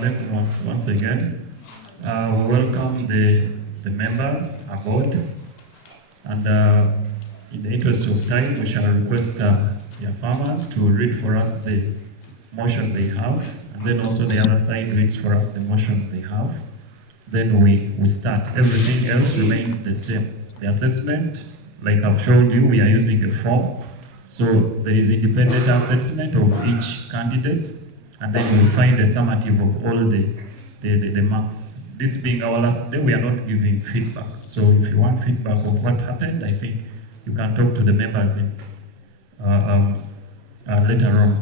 alaikum once again. We welcome the members aboard, and in the interest of time, we shall request the farmers to read for us the motion they have, and then also the other side reads for us the motion they have. Then we start. Everything else remains the same. The assessment, like I've showed you, we are using a form. So there is independent assessment of each candidate, and then we'll find a summative of all the marks. This being our last day, we are not giving feedback. So if you want feedback of what happened, I think you can talk to the members in, later on.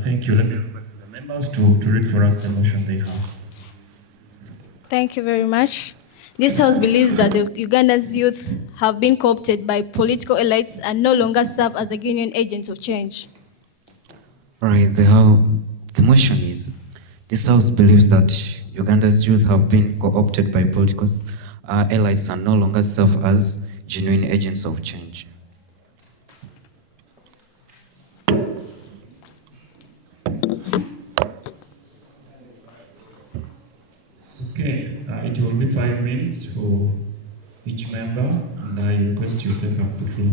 Thank you. Let me request the members to read for us the motion they have. Thank you very much. This House believes that Uganda's youth have been co-opted by political elites and no longer serve as the genuine agents of change. All right, the motion is, this House believes that Uganda's youth have been co-opted by political elites and no longer serve as genuine agents of change. Okay, it will be 5 minutes for each member, and I request you to take up the floor.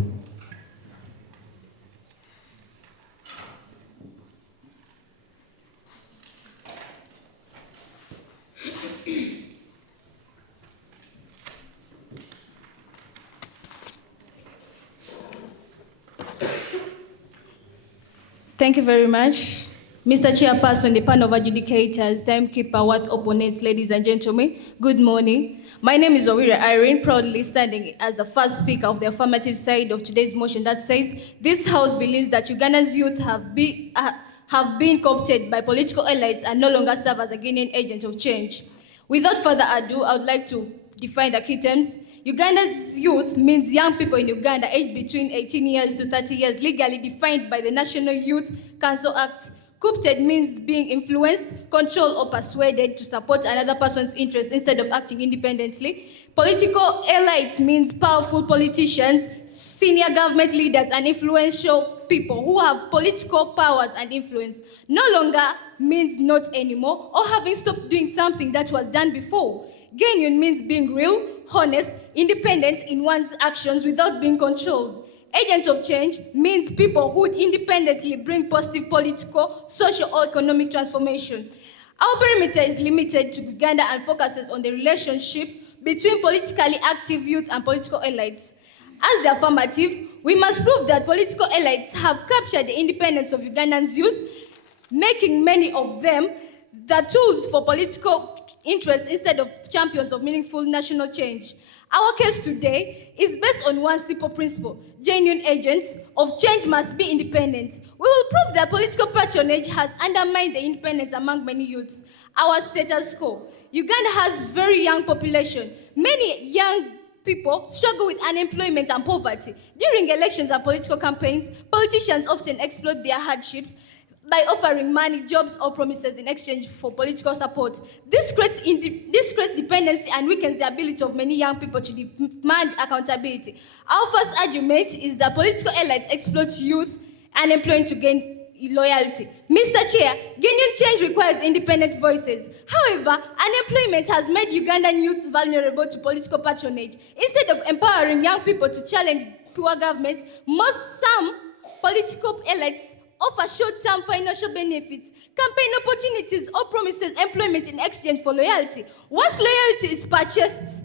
Thank you very much. Mr. Chairperson, the panel of adjudicators, timekeeper, worth opponents, ladies and gentlemen, good morning. My name is Owira Irene, proudly standing as the first speaker of the affirmative side of today's motion that says, this House believes that Uganda's youth have been co-opted by political elites and no longer serve as a genuine agent of change. Without further ado, I would like to define the key terms. Uganda's youth means young people in Uganda aged between 18 years to 30 years, legally defined by the National Youth Council Act. Co-opted means being influenced, controlled, or persuaded to support another person's interest instead of acting independently. Political elites means powerful politicians, senior government leaders, and influential people who have political powers and influence. No longer means not anymore, or having stopped doing something that was done before. Genuine means being real, honest, independent in one's actions without being controlled. Agents of change means people who independently bring positive political, social, or economic transformation. Our perimeter is limited to Uganda and focuses on the relationship between politically active youth and political elites. As the affirmative, we must prove that political elites have captured the independence of Ugandans' youth, making many of them the tools for political interest instead of champions of meaningful national change. Our case today is based on one simple principle. Genuine agents of change must be independent. We will prove that political patronage has undermined the independence among many youths. Our status quo. Uganda has very young population. Many young people struggle with unemployment and poverty. During elections and political campaigns, politicians often exploit their hardships by offering money, jobs, or promises in exchange for political support. This creates dependency and weakens the ability of many young people to demand accountability. Our first argument is that political elites exploit youth unemployed to gain loyalty. Mr. Chair, genuine change requires independent voices. However, unemployment has made Ugandan youth vulnerable to political patronage. Instead of empowering young people to challenge poor governments, some political elites offer short-term financial benefits, campaign opportunities, or promises employment in exchange for loyalty. Once loyalty is purchased,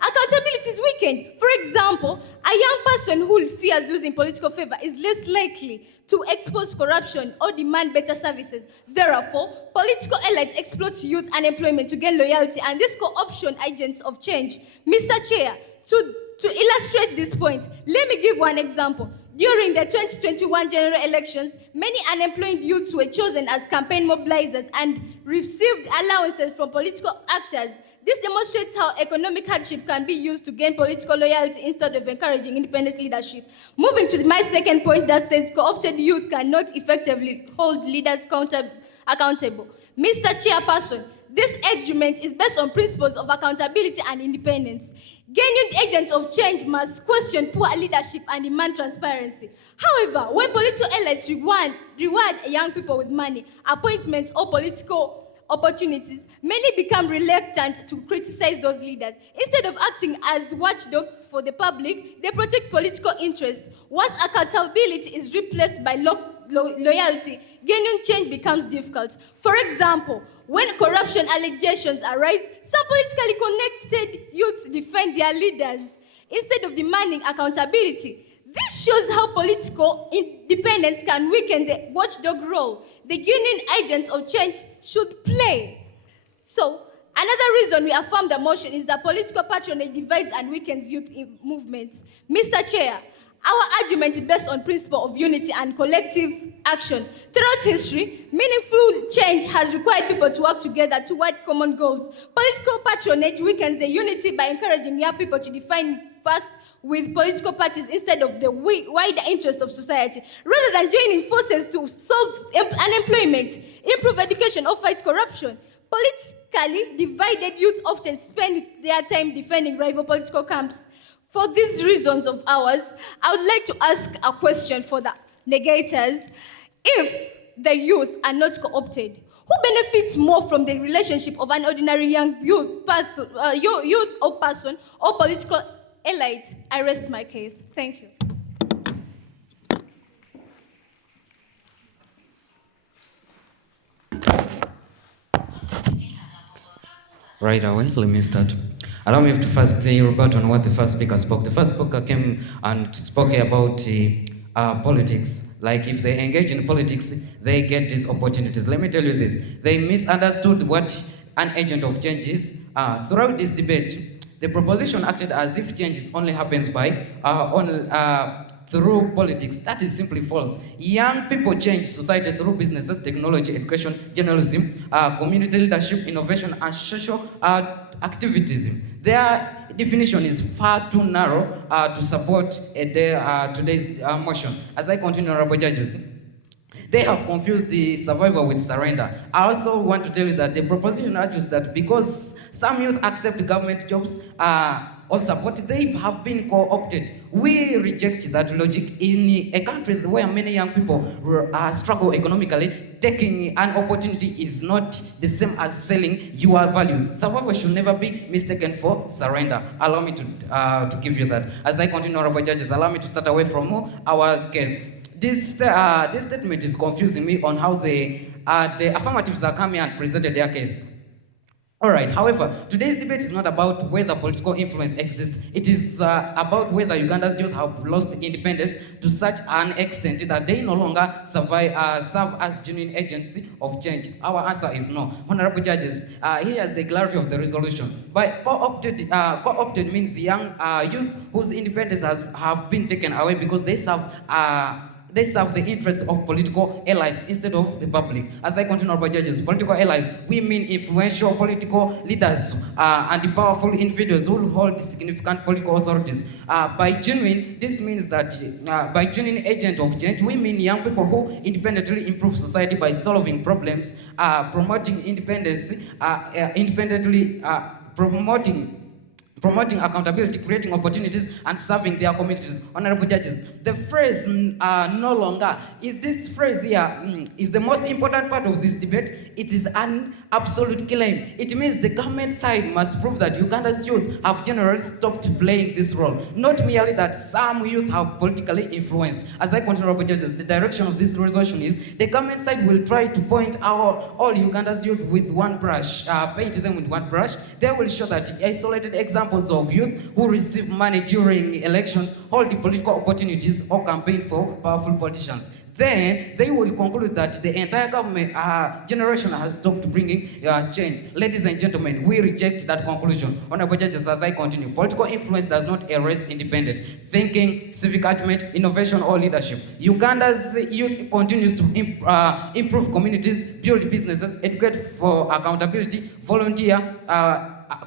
accountability is weakened. For example, a young person who fears losing political favor is less likely to expose corruption or demand better services. Therefore, political elites exploit youth unemployment to gain loyalty, and this co-option agents of change. Mr. Chair, to illustrate this point, let me give one example. During the 2021 general elections, many unemployed youths were chosen as campaign mobilizers and received allowances from political actors. This demonstrates how economic hardship can be used to gain political loyalty instead of encouraging independent leadership. Moving to my second point that says co-opted youth cannot effectively hold leaders accountable. Mr. Chairperson, this argument is based on principles of accountability and independence. Genuine agents of change must question poor leadership and demand transparency. However, when political elites reward young people with money, appointments, or political opportunities, many become reluctant to criticize those leaders. Instead of acting as watchdogs for the public, they protect political interests. Once accountability is replaced by loyalty, genuine change becomes difficult. For example, when corruption allegations arise, some politically connected youths defend their leaders instead of demanding accountability. This shows how political independence can weaken the watchdog role the genuine agents of change should play. So, another reason we affirm the motion is that political patronage divides and weakens youth movements. Mr. Chair, our argument is based on principle of unity and collective action. Throughout history, meaningful change has required people to work together toward common goals. Political patronage weakens the unity by encouraging young people to define first with political parties instead of the wider interest of society. Rather than joining forces to solve unemployment, improve education, or fight corruption, politically divided youth often spend their time defending rival political camps. For these reasons of ours, I would like to ask a question for the negators. If the youth are not co-opted, who benefits more from the relationship of an ordinary young youth or person or political elite? I rest my case. Thank you. Right away, let me start. Allow me to first rebut on what the first speaker spoke. The first speaker came and spoke about politics. Like if they engage in politics, they get these opportunities. Let me tell you this. They misunderstood what an agent of change is. Throughout this debate, the proposition acted as if change only happens by through politics. That is simply false. Young people change society through businesses, technology, education, journalism, community leadership, innovation, and social activism. Their definition is far too narrow to support today's motion. As I continue, honorable judges, they have confused the survivor with surrender. I also want to tell you that the proposition argues that because some youth accept government jobs or support, they have been co-opted. We reject that logic. In a country where many young people struggle economically, taking an opportunity is not the same as selling your values. Survival should never be mistaken for surrender. Allow me to give you that. As I continue, honorable judges, allow me to start away from our case. This statement is confusing me on how the affirmatives are coming and presented their case. All right, however, today's debate is not about whether political influence exists. It is about whether Uganda's youth have lost independence to such an extent that they no longer serve as genuine agents of change. Our answer is no. Honorable judges, here's the clarity of the resolution. By co-opted means young youth whose independence have been taken away because they serve the interests of political allies instead of the public. As I continue, honorable judges, political allies, we mean influential political leaders and the powerful individuals who hold significant political authorities. By genuine, this means that by genuine agent of change, we mean young people who independently improve society by solving problems, promoting independence, promoting accountability, creating opportunities, and serving their communities. Honorable judges, the phrase no longer, this phrase here is the most important part of this debate. It is an absolute claim. It means the government side must prove that Uganda's youth have generally stopped playing this role, not merely that some youth have politically influenced. As I continue, honorable judges, the direction of this resolution is the government side will try to point out all Uganda's youth with one brush, paint them with one brush. They will show that isolated examples of youth who receive money during elections, hold the political opportunities, or campaign for powerful politicians. Then they will conclude that the entire government generation has stopped bringing change. Ladies and gentlemen, we reject that conclusion. Honorable judges, as I continue, political influence does not erase independent thinking, civic argument, innovation, or leadership. Uganda's youth continues to improve communities, build businesses, educate for accountability, volunteer,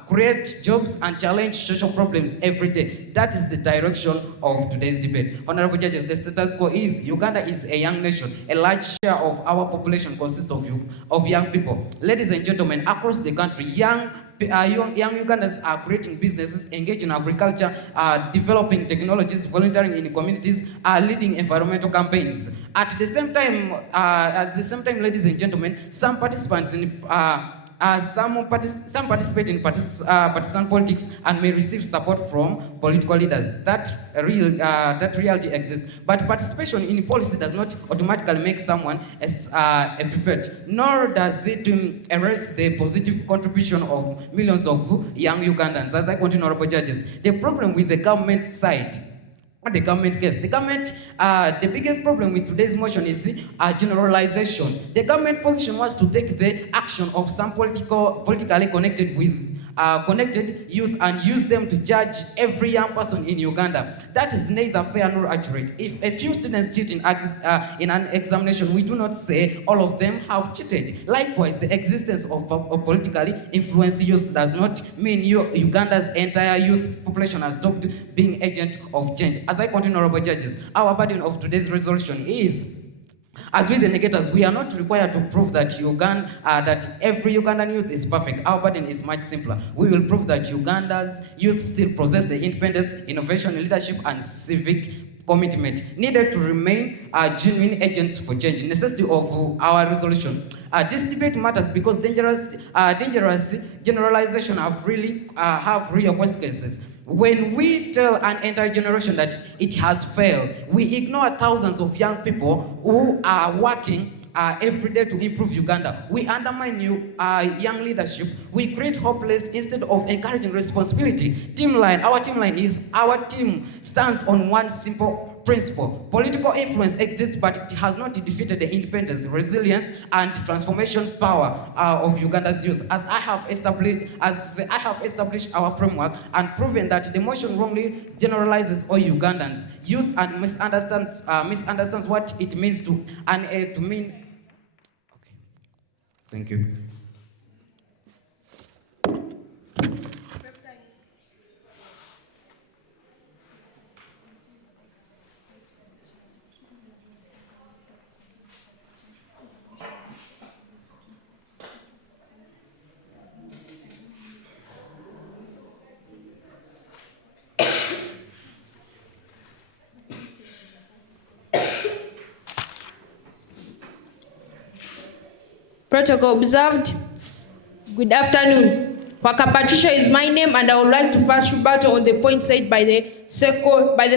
create jobs and challenge social problems every day. That is the direction of today's debate. Honorable judges, the status quo is Uganda is a young nation. A large share of our population consists of young people. Ladies and gentlemen, across the country, young Ugandans are creating businesses, engaging in agriculture, developing technologies, volunteering in communities, leading environmental campaigns. At the same time, ladies and gentlemen, some participants in some participate in partisan politics and may receive support from political leaders. That reality exists. But participation in policy does not automatically make someone a puppet, nor does it erase the positive contribution of millions of young Ugandans. As I continue, honorable judges, the problem with the government side, the government case. The biggest problem with today's motion is generalization. The government position was to take the action of some politically connected youth and use them to judge every young person in Uganda. That is neither fair nor accurate. If a few students cheat in an examination, we do not say all of them have cheated. Likewise, the existence of politically influenced youth does not mean Uganda's entire youth population has stopped being agent of change. As I continue, honorable judges, our burden of today's resolution is, as with the negators, we are not required to prove that that every Ugandan youth is perfect. Our burden is much simpler. We will prove that Uganda's youth still possess the independence, innovation, leadership, and civic commitment needed to remain genuine agents for change. Necessity of our resolution. This debate matters because dangerous generalization have real consequences. When we tell an entire generation that it has failed, we ignore thousands of young people who are working every day to improve Uganda. We undermine young leadership. We create hopeless instead of encouraging responsibility. Our team line is, our team stands on one simple principle. Political influence exists, but it has not defeated the independence, resilience, and transformation power of Uganda's youth. As I have established our framework and proven that the motion wrongly generalizes all Ugandans, youth, and misunderstands what it means to mean. Okay. Thank you. Protocol observed. Good afternoon. Waka Patricia is my name, and I would like to first rebuttal on the point said by the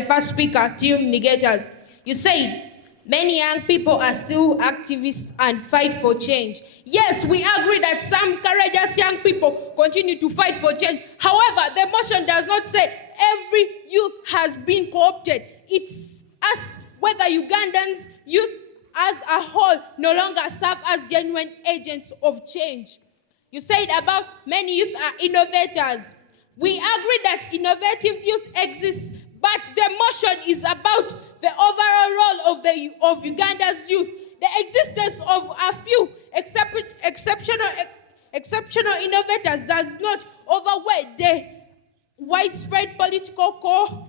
first speaker, Team Negators. You said many young people are still activists and fight for change. Yes, we agree that some courageous young people continue to fight for change. However, the motion does not say every youth has been co-opted. It's us, whether Ugandans, youth as a whole, no longer serve as genuine agents of change. You said about many youth are innovators. We agree that innovative youth exists, but the motion is about the overall role of Uganda's youth. The existence of a few exceptional innovators does not outweigh the widespread political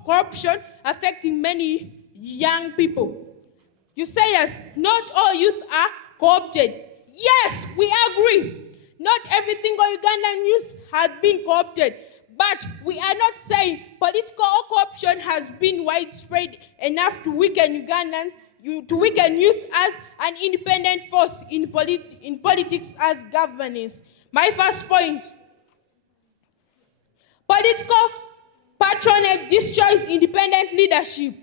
corruption affecting many young people. You say that not all youth are co-opted. Yes, we agree. Not every single Ugandan youth has been co-opted, but we are not saying political corruption has been widespread enough to weaken youth as an independent force in politics as governance. My first point: political patronage destroys independent leadership.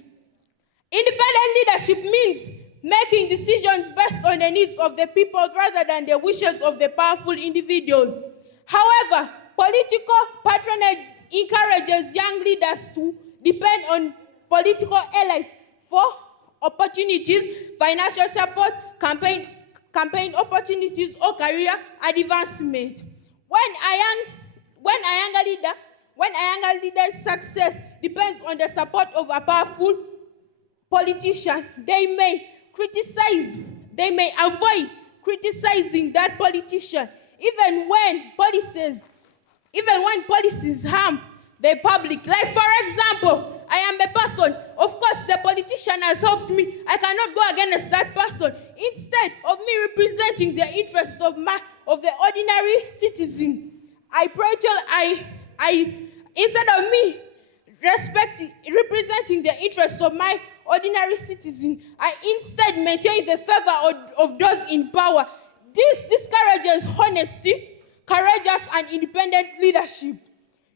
Independent leadership means making decisions based on the needs of the people rather than the wishes of the powerful individuals. However, political patronage encourages young leaders to depend on political elites for opportunities, financial support, campaign opportunities, or career advancement. When a younger leader's success depends on the support of a powerful politician, they may avoid criticizing that politician, even when policies even when policies harm the public. Like for example, I am a person, of course the politician has helped me, I cannot go against that person. Instead of me representing the interest of the ordinary citizen, instead of me representing the interests of my ordinary citizen, I instead maintain the favor of those in power. This discourages honesty, courageous and independent leadership.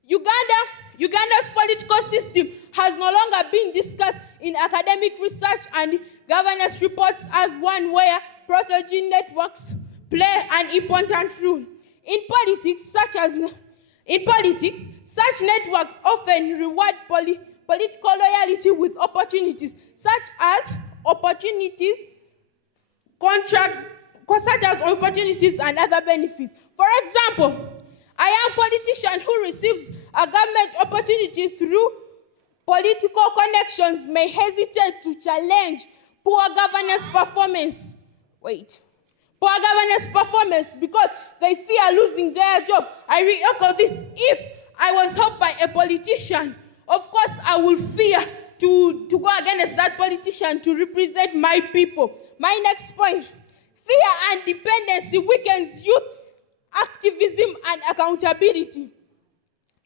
Uganda's political system has no longer been discussed in academic research and governance reports as one where protogen networks play an important role. In politics, such networks often reward political loyalty with opportunities, such as opportunities and other benefits. For example, a young politician who receives a government opportunity through political connections may hesitate to challenge poor governance performance because they fear losing their job. I re-echo this. If I was helped by a politician, of course I will fear to go against that politician to represent my people. My next point, fear and dependency weakens youth activism and accountability.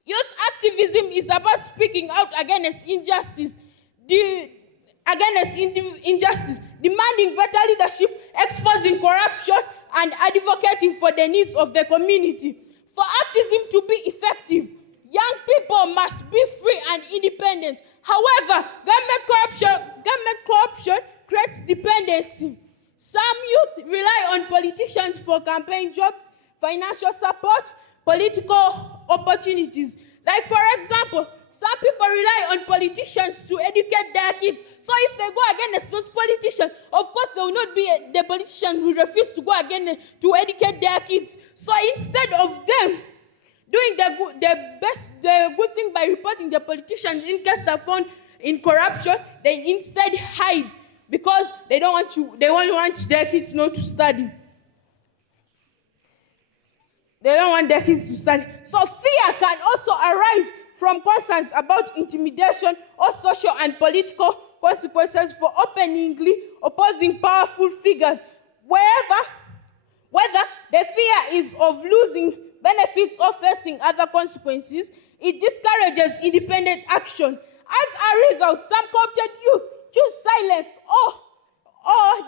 Youth activism is about speaking out against injustice, demanding better leadership, exposing corruption, and advocating for the needs of the community. For activism to be effective, young people must be free and independent. However, government corruption creates dependency. Some youth rely on politicians for campaign jobs, financial support, political opportunities. Like for example, some people rely on politicians to educate their kids. So if they go against those politicians, of course they will not be the politician who refuse to go again to educate their kids. So instead of them doing the good thing by reporting the politicians in case they're found in corruption, they instead hide because they don't want their kids not to study. They don't want their kids to study. So fear can also arise from concerns about intimidation or social and political consequences for openly opposing powerful figures. Whether the fear is of losing benefits or facing other consequences, it discourages independent action. As a result, some corrupted youth choose silence or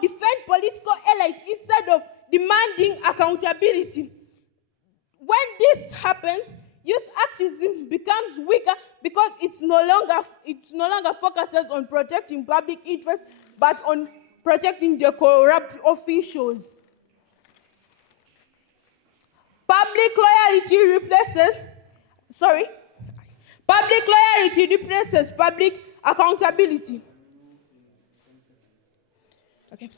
defend political elites instead of demanding accountability. When this happens, youth activism becomes weaker because it no longer focuses on protecting public interest, but on protecting the corrupt officials. Public loyalty replaces public accountability. Okay.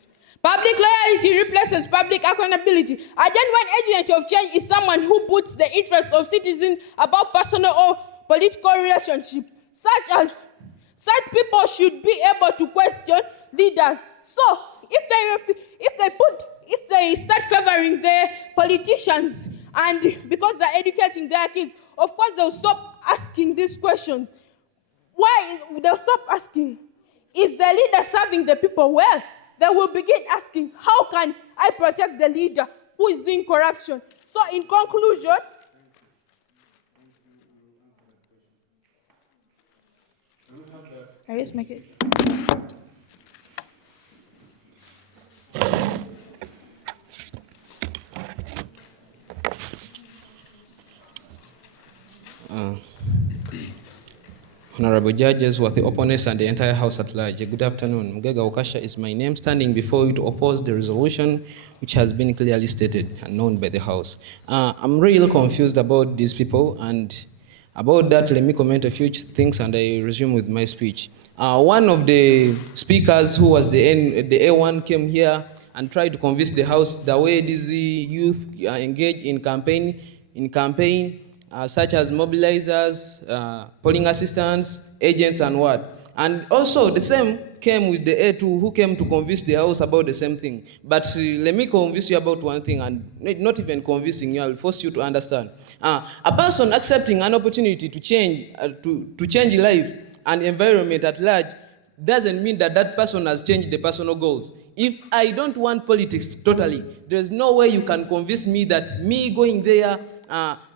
Public loyalty replaces public accountability. A genuine agent of change is someone who puts the interests of citizens above personal or political relationships. Such people should be able to question leaders. So, if they start favoring their politicians, and because they're educating their kids, of course they'll stop asking these questions. They'll stop asking, is the leader serving the people well? They will begin asking, how can I protect the leader who is doing corruption? So in conclusion, I raise my case. Honorable judges, worthy opponents, and the entire House at large, good afternoon. Mugega Okasha is my name, standing before you to oppose the resolution which has been clearly stated and known by the House. I'm really confused about these people, and about that, let me comment a few things and I resume with my speech. One of the speakers who was the A1 came here and tried to convince the House the way these youth engage in campaign, such as mobilizers, polling assistants, agents, and what. And also the same came with the A2 who came to convince the house about the same thing. But let me convince you about one thing, and not even convincing you, I'll force you to understand. A person accepting an opportunity to change life and environment at large doesn't mean that that person has changed the personal goals. If I don't want politics totally, there's no way you can convince me that me going there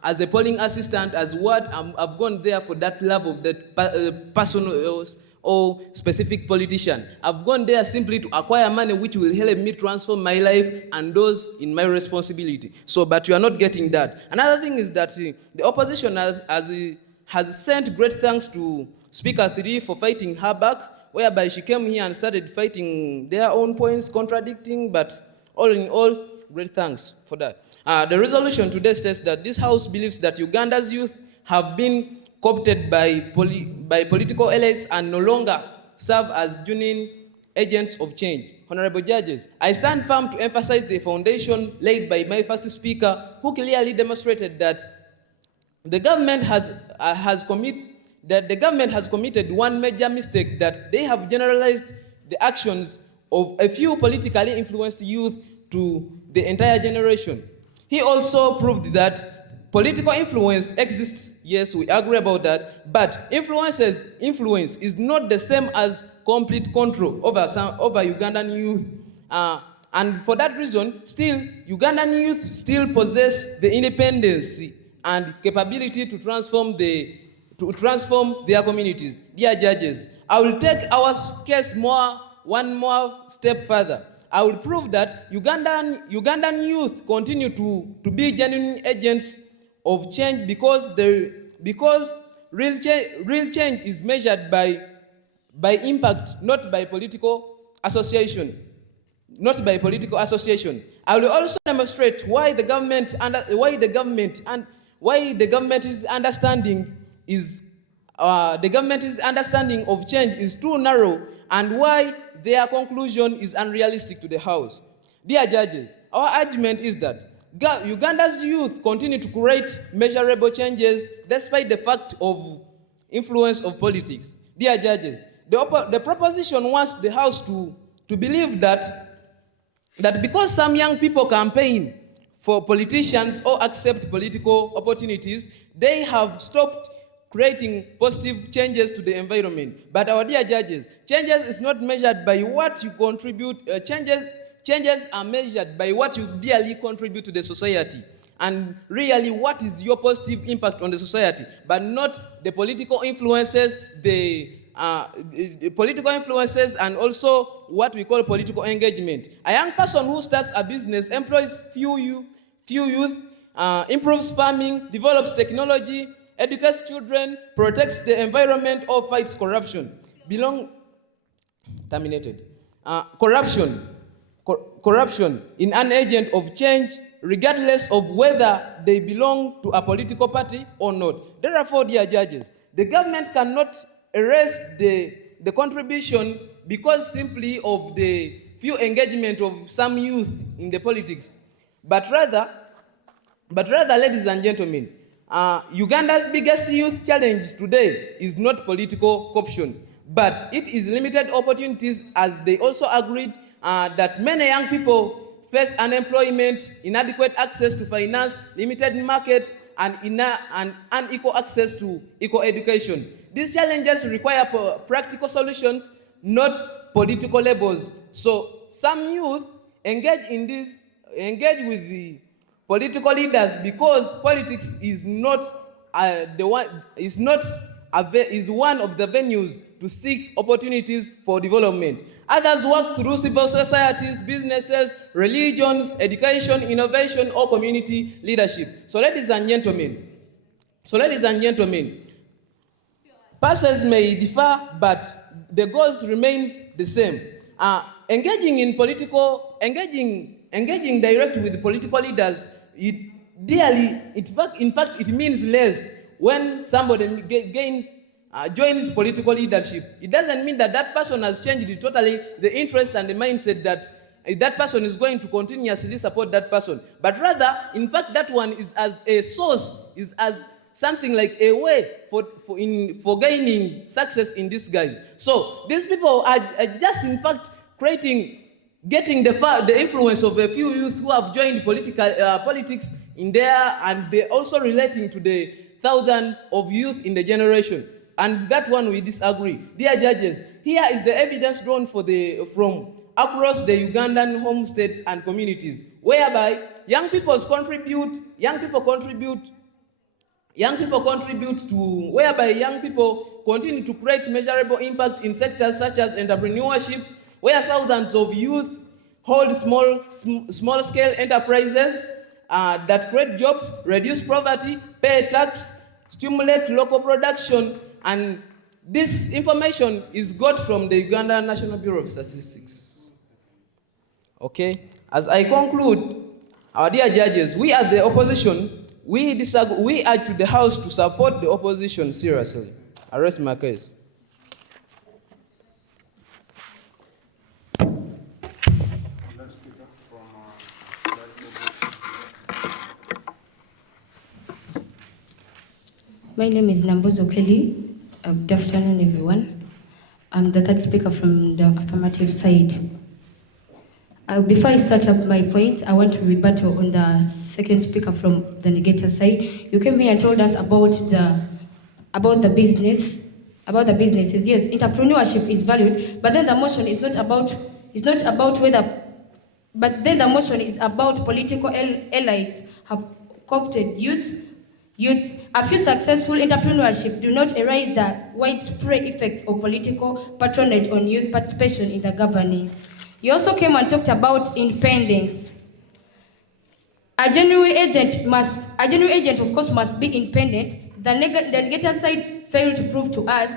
as a polling assistant, as what I've gone there for that love of that personal or specific politician. I've gone there simply to acquire money which will help me transform my life and those in my responsibility. So, but you are not getting that. Another thing is that the opposition has sent great thanks to Speaker 3 for fighting her back, whereby she came here and started fighting their own points, contradicting, but all in all, great thanks for that. The resolution today states that this House believes that Uganda's youth have been co-opted by political elites and no longer serve as genuine agents of change. Honorable judges, I stand firm to emphasize the foundation laid by my first speaker, who clearly demonstrated that the government has committed one major mistake, that they have generalized the actions of a few politically influenced youth to the entire generation. He also proved that political influence exists. Yes, we agree about that, but influence is not the same as complete control over Ugandan youth. And for that reason, still, Ugandan youth still possess the independence and capability to transform their communities. Dear judges, I will take our case one more step further. I will prove that Ugandan youth continue to be genuine agents of change because real change is measured by impact, not by political association. I will also demonstrate why the government's understanding of change is too narrow, and why their conclusion is unrealistic to the House. Dear judges, our argument is that Uganda's youth continue to create measurable changes despite the fact of influence of politics. Dear judges, the proposition wants the House to believe that because some young people campaign for politicians or accept political opportunities, they have stopped creating positive changes to the environment. But our dear judges, changes is not measured by what you contribute. Changes are measured by what you dearly contribute to the society, and really what is your positive impact on the society, but not the political influences, the political influences, and also what we call political engagement. A young person who starts a business, employs few youth, improves farming, develops technology, educates children, protects the environment, or fights corruption. Corruption in an agent of change, regardless of whether they belong to a political party or not. Therefore, dear judges, the government cannot erase the contribution because simply of the few engagement of some youth in the politics. But rather, ladies and gentlemen, Uganda's biggest youth challenge today is not political corruption, but it is limited opportunities, as they also agreed that many young people face unemployment, inadequate access to finance, limited markets, and unequal access to equal education. These challenges require practical solutions, not political labels. So some youth engage with the political leaders because politics is one of the venues to seek opportunities for development. Others work through civil societies, businesses, religions, education, innovation, or community leadership. So ladies and gentlemen, passes may differ, but the goals remains the same. Engaging directly with political leaders, in fact, it means less when somebody joins political leadership. It doesn't mean that person has changed totally the interest and the mindset that person is going to continuously support that person. But rather, in fact, that one is as a source, is as something like a way for gaining success in disguise. So these people are just in fact getting the influence of a few youth who have joined politics in there, and they're also relating to the thousands of youth in the generation. And that one we disagree. Dear judges, here is the evidence drawn from across the Ugandan home states and communities, whereby young people contribute to, whereby young people continue to create measurable impact in sectors such as entrepreneurship, where thousands of youth hold small-scale enterprises that create jobs, reduce poverty, pay tax, stimulate local production, and this information is got from the Uganda National Bureau of Statistics. Okay, as I conclude, our dear judges, we are the opposition. We urge to the House to support the opposition seriously. I rest my case. My name is Nambozo Kelly. Good afternoon, everyone. I'm the third speaker from the affirmative side. Before I start up my point, I want to rebuttal on the second speaker from the negator side. You came here and told us about the businesses. Yes, entrepreneurship is valued, but then the motion is not about whether. But then the motion is about political elites have co-opted youth. A few successful entrepreneurship do not erase the widespread effects of political patronage on youth participation in the governance. You also came and talked about independence. A genuine agent, of course, must be independent. The negative side failed to prove to us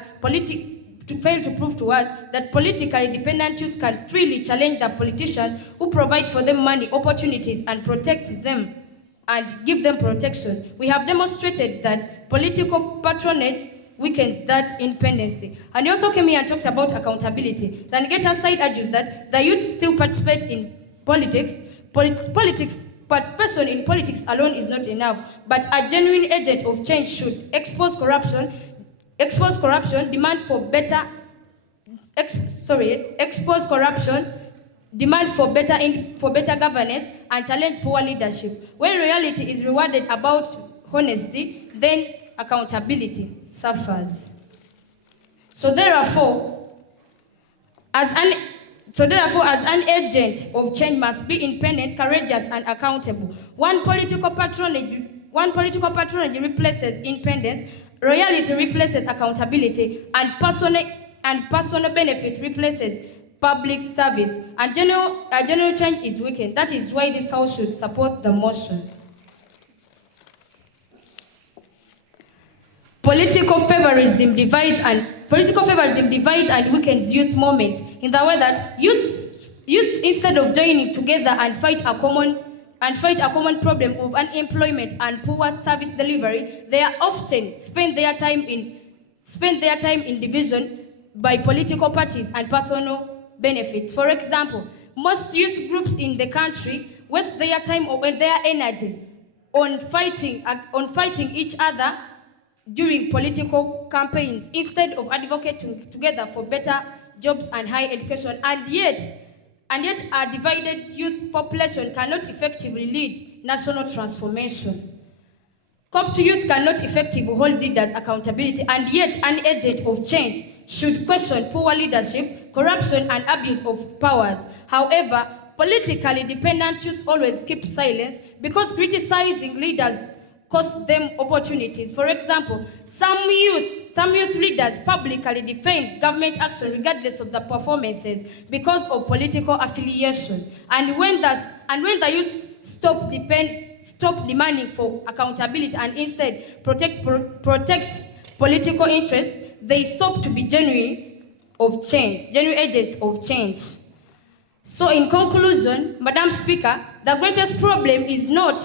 that politically dependent youth can freely challenge the politicians who provide for them money, opportunities, and protect them and give them protection. We have demonstrated that political patronage weakens that independency. And you also came here and talked about accountability. The negative side argues that the youth still participate in politics. Participation in politics alone is not enough, but a genuine agent of change should expose corruption, demand for better governance, and challenge poor leadership. When reality is rewarded about honesty, then accountability suffers. So therefore, as an agent of change must be independent, courageous, and accountable. One political patronage replaces independence, loyalty replaces accountability, and personal benefit replaces public service, and general change is weakened. That is why this House should support the motion. Political favorism divides and weakens youth movements in the way that youths instead of joining together and fight a common problem of unemployment and poor service delivery, they are often spend their time in division by political parties and personal benefits. For example, most youth groups in the country waste their time and their energy on fighting each other during political campaigns instead of advocating together for better jobs and higher education. And yet a divided youth population cannot effectively lead national transformation. Corrupt youth cannot effectively hold leaders accountability, and yet an agent of change should question poor leadership, corruption, and abuse of powers. However, politically dependent youth always keep silence because criticizing leaders cost them opportunities. For example, some youth leaders publicly defend government action regardless of the performances because of political affiliation. And when the youth stop demanding for accountability and instead protect political interests, they stop to be genuine agents of change. So in conclusion, Madam Speaker, the greatest problem is not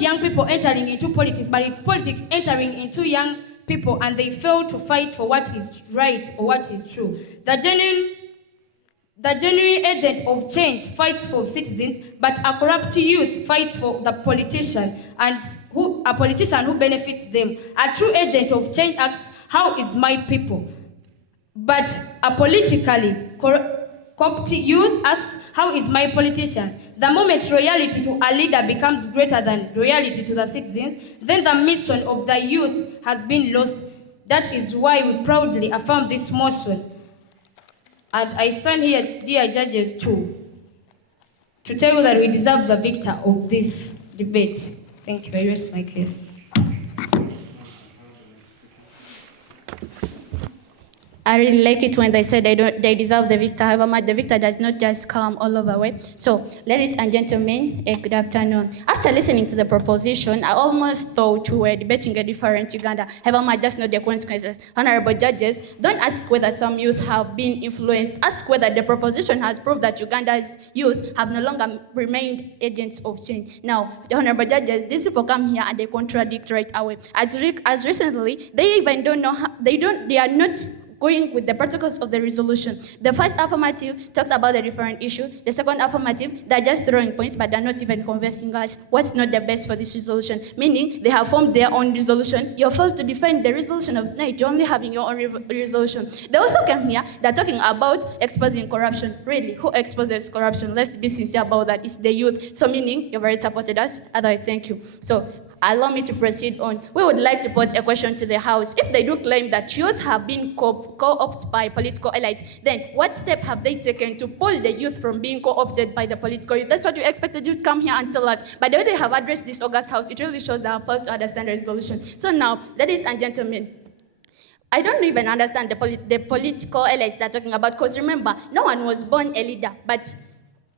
young people entering into politics, but it's politics entering into young people and they fail to fight for what is right or what is true. The The genuine agent of change fights for citizens, but a corrupt youth fights for the politician and a politician who benefits them. A true agent of change asks, how is my people? But a politically corrupt youth asks, how is my politician? The moment loyalty to a leader becomes greater than loyalty to the citizens, then the mission of the youth has been lost. That is why we proudly affirm this motion. And I stand here, dear judges, to tell you that we deserve the victor of this debate. Thank you. I rest my case. I really like it when they say they deserve the victor. However, the victor does not just come all over the way. So, ladies and gentlemen, good afternoon. After listening to the proposition, I almost thought we were debating a different Uganda. However, that's not the consequences. Honorable judges, don't ask whether some youth have been influenced. Ask whether the proposition has proved that Uganda's youth have no longer remained agents of change. Now, the honorable judges, these people come here and they contradict right away. As recently, they even don't know how, they are not going with the protocols of the resolution. The first affirmative talks about a different issue. The second affirmative, they're just throwing points, but they're not even conversing us what's not the best for this resolution. Meaning, they have formed their own resolution. You failed to defend the resolution of night. You're only having your own resolution. They also came here, they're talking about exposing corruption. Really, who exposes corruption? Let's be sincere about that. It's the youth. So meaning, you've already supported us. Otherwise, thank you. So, allow me to proceed on. We would like to pose a question to the House. If they do claim that youth have been co-opted by political elites, then what step have they taken to pull the youth from being co-opted by the political youth? That's what we expected you to come here and tell us. But the way they have addressed this August House, it really shows that I failed to understand the resolution. So now, ladies and gentlemen, I don't even understand the political elites they're talking about, because remember, no one was born a leader, but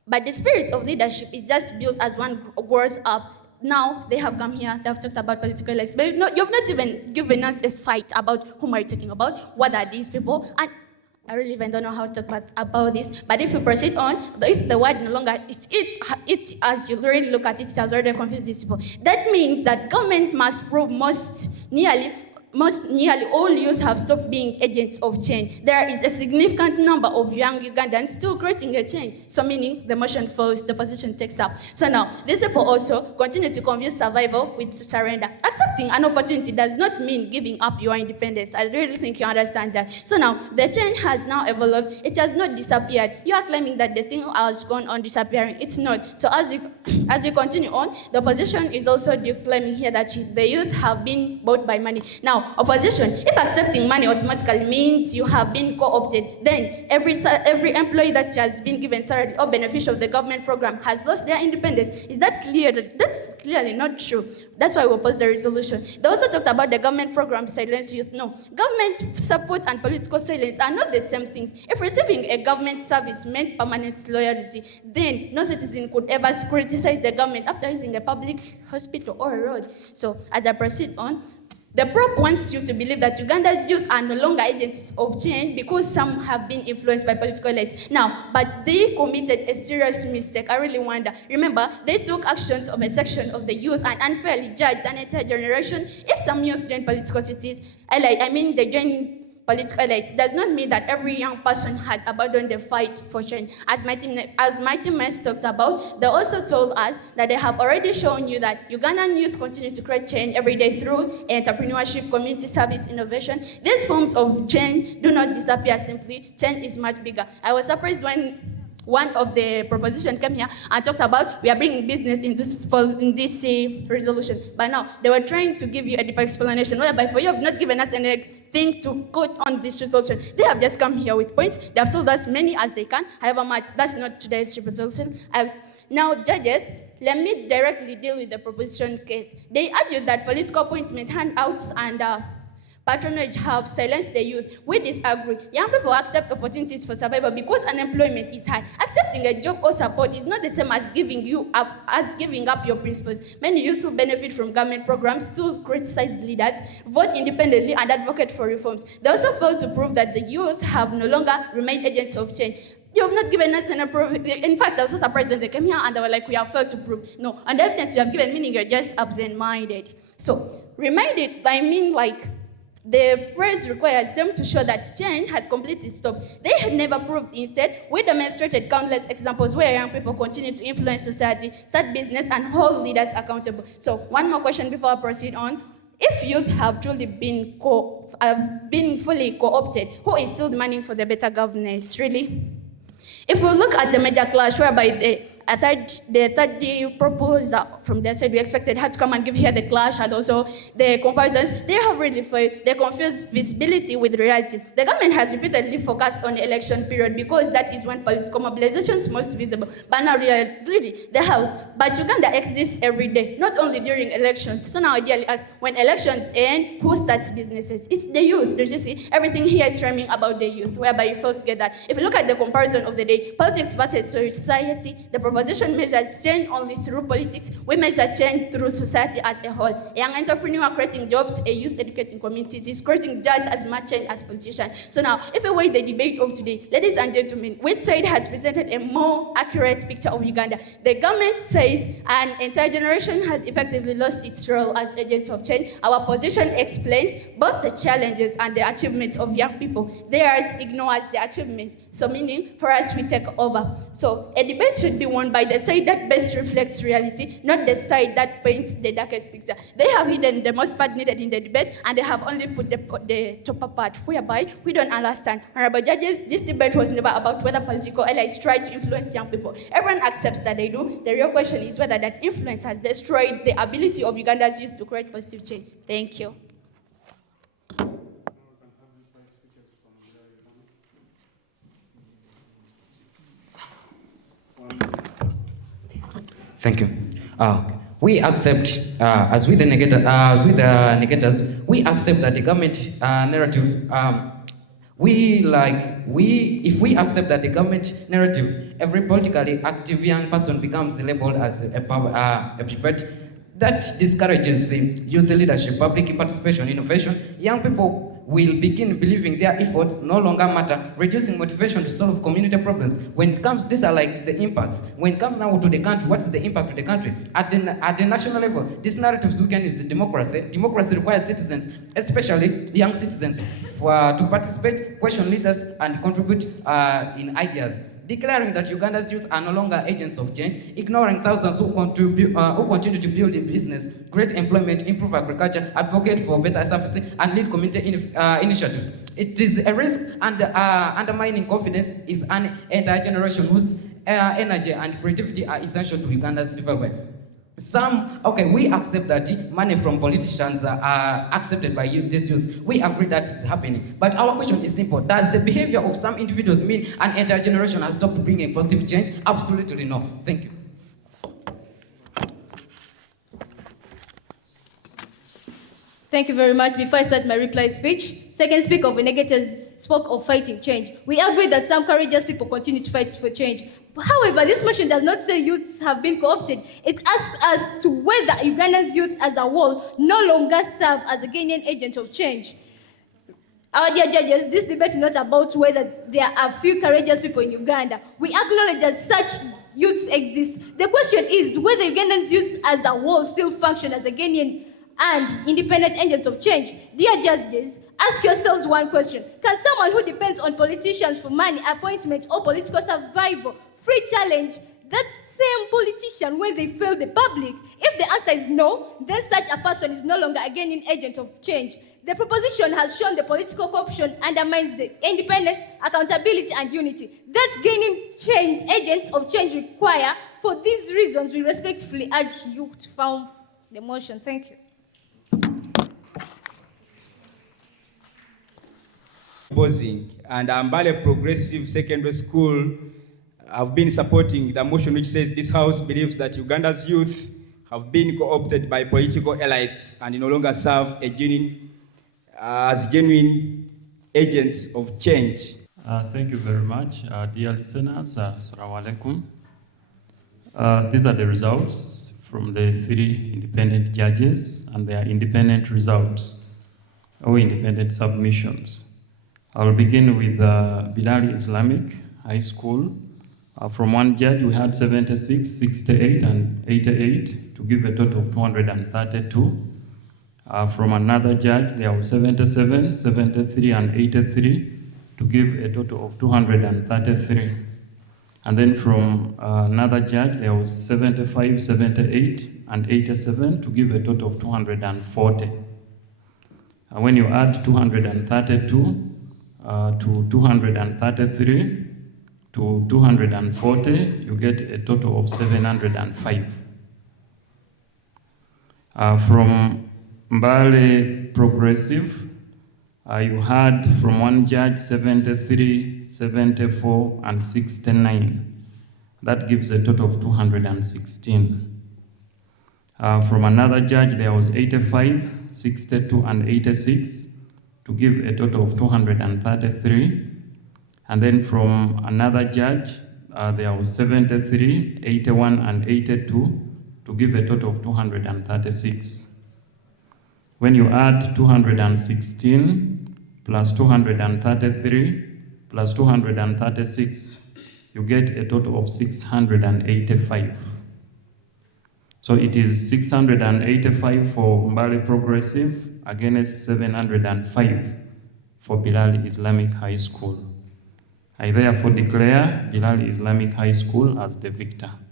the spirit of leadership is just built as one grows up. Now they have come here, they have talked about political elites, but you've not even given us a sight about whom are you talking about, what are these people, and I really even don't know how to talk about this. But if we proceed on, if the word no longer, it as you already look at it, it has already confused these people. That means that government must prove most nearly all youth have stopped being agents of change. There is a significant number of young Ugandans still creating a change. So meaning the motion falls, the position takes up. So now, these people also continue to confuse survival with surrender. Accepting an opportunity does not mean giving up your independence. I really think you understand that. So now, the change has now evolved. It has not disappeared. You are claiming that the thing has gone on disappearing. It's not. So as you continue on, the opposition is also claiming here that the youth have been bought by money. Now, opposition, if accepting money automatically means you have been co-opted, then every employee that has been given salary or beneficial of the government program has lost their independence. Is that clear? That's clearly not true. That's why we oppose the resolution. They also talked about the government program silence youth. No, government support and political silence are not the same things. If receiving a government service meant permanent loyalty, then no citizen could ever criticize the government after using a public hospital or a road. So as I proceed on, the prop wants you to believe that Uganda's youth are no longer agents of change because some have been influenced by political elites. Now, but they committed a serious mistake. I really wonder. Remember, they took actions of a section of the youth and unfairly judged an entire generation. If some youth join political cities, they join political elites, does not mean that every young person has abandoned the fight for change. As my teammates talked about, they also told us that they have already shown you that Ugandan youth continue to create change every day through entrepreneurship, community service, innovation. These forms of change do not disappear simply. Change is much bigger. I was surprised when one of the proposition came here and talked about we are bringing business in this resolution. But now they were trying to give you a deeper explanation, whereby for you have not given us anything to quote on this resolution. They have just come here with points. They have told us many as they can. However, that's not today's resolution. Now, judges, let me directly deal with the proposition case. They argued that political appointment handouts and patronage have silenced the youth. We disagree. Young people accept opportunities for survival because unemployment is high. Accepting a job or support is not the same as giving up your principles. Many youth who benefit from government programs still criticize leaders, vote independently, and advocate for reforms. They also fail to prove that the youth have no longer remained agents of change. You have not given us any proof. In fact, I was so surprised when they came here and they were like, we have failed to prove. No, and the evidence you have given, meaning you're just absent-minded. So, reminded, I mean like, The phrase requires them to show that change has completely stopped. They had never proved. Instead, we demonstrated countless examples where young people continue to influence society, start business, and hold leaders accountable. So, one more question before I proceed on. If youth have truly been fully co-opted, who is still demanding for the better governance, really? If we look at the major clash whereby the third day proposal from their side, we expected her to come and give here the clash and also the comparisons. They have really failed. They confuse visibility with reality. The government has repeatedly focused on the election period because that is when political mobilization is most visible. But now really, the House. But Uganda exists every day, not only during elections. So now ideally, as when elections end, who starts businesses? It's the youth. You see, everything here is framing about the youth, whereby you feel together. If you look at the comparison of the day, politics versus society, the proposition measures change only through politics. We measure change through society as a whole. A young entrepreneur creating jobs, a youth educating communities is creating just as much change as politicians. So now, if we weigh the debate of today, ladies and gentlemen, which side has presented a more accurate picture of Uganda? The government says an entire generation has effectively lost its role as agents of change. Our position explains both the challenges and the achievements of young people. Theirs ignores the achievement. So meaning, for us, we take over. So a debate should be won by the side that best reflects reality, not the side that paints the darkest picture. They have hidden the most part needed in the debate, and they have only put the topper part, whereby we don't understand. Honorable judges, this debate was never about whether political allies try to influence young people. Everyone accepts that they do. The real question is whether that influence has destroyed the ability of Uganda's youth to create positive change. Thank you. Thank you. We accept, as with the negators, we accept that the government narrative. If we accept that the government narrative, every politically active young person becomes labeled as a puppet. That discourages youth leadership, public participation, innovation. Young people will begin believing their efforts no longer matter, reducing motivation to solve community problems. When it comes, these are like the impacts. When it comes now to the country, what is the impact to the country? At the national level, this narrative's weekend is democracy. Democracy requires citizens, especially young citizens, to participate, question leaders, and contribute in ideas. Declaring that Uganda's youth are no longer agents of change, ignoring thousands who continue to build a business, create employment, improve agriculture, advocate for better services, and lead community initiatives. It is a risk, and undermining confidence is an entire generation whose energy and creativity are essential to Uganda's development. We accept that money from politicians are accepted by this youth. We agree that is happening. But our question is simple. Does the behavior of some individuals mean an entire generation has stopped bringing positive change? Absolutely no. Thank you. Thank you very much. Before I start my reply speech, second speaker of the negators spoke of fighting change. We agree that some courageous people continue to fight for change. However, this motion does not say youths have been co-opted. It asks us to whether Uganda's youth as a whole no longer serve as a Ghanaian agent of change. Our dear judges, this debate is not about whether there are few courageous people in Uganda. We acknowledge that such youths exist. The question is whether Uganda's youths as a whole still function as a Ghanaian and independent agents of change. Dear judges, ask yourselves one question. Can someone who depends on politicians for money, appointment, or political survival free challenge that same politician when they fail the public? If the answer is no, then such a person is no longer a Ghanaian agent of change. The proposition has shown the political corruption undermines the independence, accountability, and unity that Ghanaian change agents of change require. For these reasons, we respectfully urge you to found the motion. Thank you. Opposing and Ambale Progressive Secondary School have been supporting the motion which says this House believes that Uganda's youth have been co-opted by political elites and no longer serve as genuine agents of change. Thank you very much. Dear listeners, Assalamu alaikum. These are the results from the 3 independent judges and their independent results, or independent submissions. I will begin with Bilali Islamic High School. From one judge, we had 76, 68, and 88 to give a total of 232. From another judge, there was 77, 73, and 83 to give a total of 233. And then from another judge, there was 75, 78, and 87 to give a total of 240. And when you add 232 to 233 to 240, you get a total of 705. From Mbale Progressive, you had from one judge 73, 74, and 69. That gives a total of 216. From another judge, there was 85, 62, and 86 to give a total of 233. And then from another judge, there was 73, 81, and 82 to give a total of 236. When you add 216 plus 233 plus 236, you get a total of 685. So it is 685 for Mbale Progressive against 705 for Bilal Islamic High School. I therefore declare Bilal Islamic High School as the victor.